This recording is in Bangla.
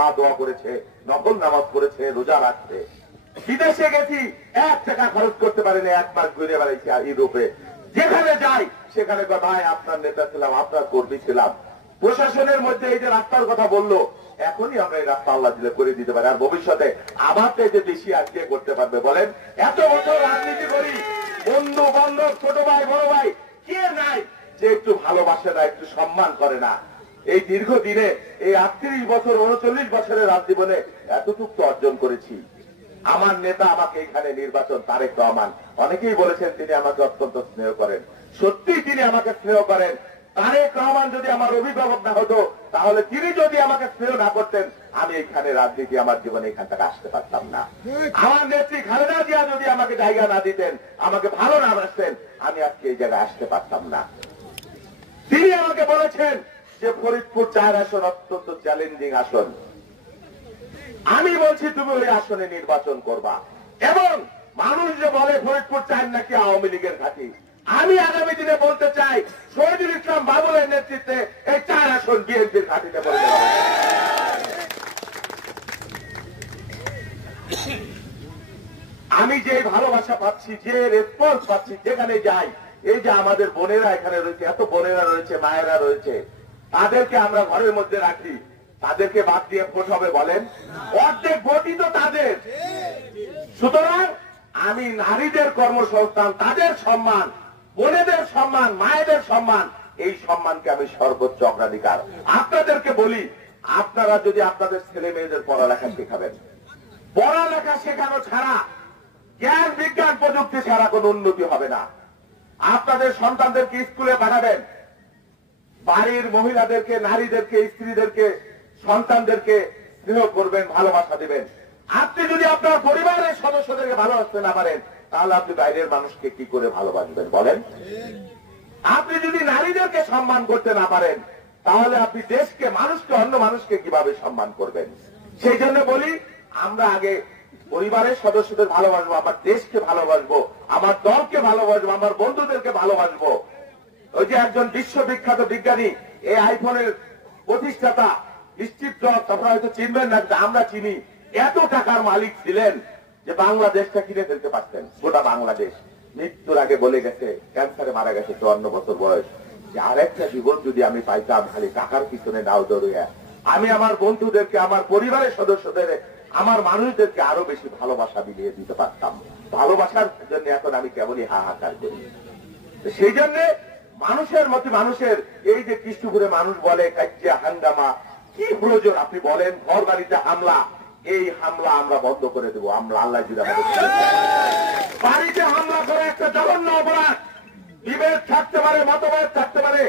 মা দোয়া করেছে, নফল নামাজ পড়েছে, রোজা রাখছে। বিদেশে গেছি, 1 টাকা খরচ করতে পারেনি, 1 মাস ঘুরে বেড়াইছি ইউরোপে। যেখানে যাই সেখানে ভাই আপনার নেতা ছিলাম, আপনার কর্মী ছিলাম। প্রশাসনের মধ্যে এই যে রাস্তার কথা বললো, এখনই আমরা এই রাস্তা আল্লাহ দিলে করে দিতে পারি, আর ভবিষ্যতে আমার যে বেশি আর কে করতে পারবে বলেন? এত বছর রাজনীতি করি, বন্ধু বান্ধব, ছোট ভাই বড় ভাই কে নাই যে একটু ভালোবাসে না, একটু সম্মান করে না? এই দীর্ঘদিনে এই 38 বছর 39 বছরের রাজজীবনে এতটুকু অর্জন করেছি। আমার নেতা আমাকে এখানে নির্বাচন, তারেক রহমান, অনেকেই বলেছেন তিনি আমাকে অত্যন্ত স্নেহ করেন। সত্যি তিনি আমাকে স্নেহ করেন। তারেক রহমান যদি আমার অভিভাবক না হতো, তাহলে তিনি যদি আমাকে স্নেহ না করতেন, আমি এখানে রাজনীতি আমার জীবনে এখান থেকে আসতে পারতাম না। আমার নেত্রী খালেদা জিয়া যদি আমাকে জায়গা না দিতেন, আমাকে ভালো না বাসতেন, আমি আজকে এই জায়গায় আসতে পারতাম না। তিনি আমাকে বলেছেন যে ফরিদপুর 4 আসন অত্যন্ত চ্যালেঞ্জিং আসন, আমি বলছি তুমি ওই আসনে নির্বাচন করবা। এবং মানুষ যে বলে ফরিদপুর 4 নাকি আওয়ামী লীগের ঘাঁটি, আমি আগামী দিনে বলতে চাই শহীদুল ইসলাম বাবুলের নেতৃত্বে এই 4 আসন বিএনপির ঘাঁটিতে পরিণত হবে। আমি যে ভালোবাসা পাচ্ছি, যে রেসপন্স পাচ্ছি যেখানে যাই, এই যে আমাদের বোনেরা এখানে রয়েছে, এত বোনেরা রয়েছে, মায়েরা রয়েছে, তাদেরকে আমরা ঘরের মধ্যে রাখি, তাদেরকে বাদ দিয়ে ভোট হবে বলেন? অর্ধেক ভোটই তো তাদের। সুতরাং আমি নারীদের কর্মসংস্থান, তাদের সম্মান, বোনেদের সম্মান, মায়েদের সম্মান, এই সম্মানকে আমি সর্বোচ্চ অগ্রাধিকার। আপনাদেরকে বলি, আপনারা যদি আপনাদের ছেলে মেয়েদের পড়ালেখা শেখাবেন, পড়ালেখা শেখানো ছাড়া, জ্ঞান বিজ্ঞান প্রযুক্তি ছাড়া কোনো উন্নতি হবে না। আপনাদের সন্তানদেরকে স্কুলে পাঠাবেন, বাড়ির মহিলাদেরকে, নারীদেরকে, স্ত্রীদেরকে, সন্তানদেরকে স্নেহ করবেন, ভালোবাসা দিবেন। আপনি যদি আপনার পরিবারের সদস্যদেরকে ভালোবাসতে না পারেন, তাহলে আপনি বাইরের মানুষকে কি করে ভালোবাসবেন বলেন? আপনি যদি নারীদেরকে সম্মান করতে না পারেন, তাহলে আপনি দেশকে, মানুষকে, অন্য মানুষকে কিভাবে সম্মান করবেন? সেই জন্য বলি, আমরা আগে পরিবারের সদস্যদের ভালোবাসবো, আমার দেশকে ভালোবাসবো, আমার দলকে ভালোবাসবো, আমার বন্ধুদেরকে ভালোবাসবো। ওই যে একজন বিশ্ববিখ্যাত বিজ্ঞানী, এই আইফোনের প্রতিষ্ঠাতা স্টিভ জবস, আপনারা হয়তো চিনবেন না, আমরা চিনি, এত টাকার মালিক ছিলেন যে বাংলাদেশটা কিনে ফেলতে পারতেন, গোটা বাংলাদেশ। মৃত্যুর আগে বলে গেছে, ক্যান্সারে মারা গেছে 54 বছর বয়স, যে আরেকটা জীবন যদি আমি পাইতাম, খালি টাকার পিছনে নাও দৌড়িয়া, আমি আমার বন্ধুদেরকে, আমার পরিবারের সদস্যদের, আমার মানুষদেরকে আরো বেশি ভালোবাসা বিলিয়ে দিতে পারতাম। ভালোবাসার জন্য এখন আমি কেবলই হাহাকার করি। সেই জন্য মানুষের মতে মানুষের এই যে কৃষ্ণপুরে মানুষ বলে কাজ্যা হাঙ্গামা, কি প্রয়োজন আপনি বলেন? ঘর বাড়িতে হামলা, এই হামলা আমরা বন্ধ করে দেবো। আমরা আল্লাহ যদি আমাদের বাড়িতে হামলা করে একটা জঘন্য অপরাধ, বিভেদ থাকতে পারে, মতভেদ থাকতে পারে,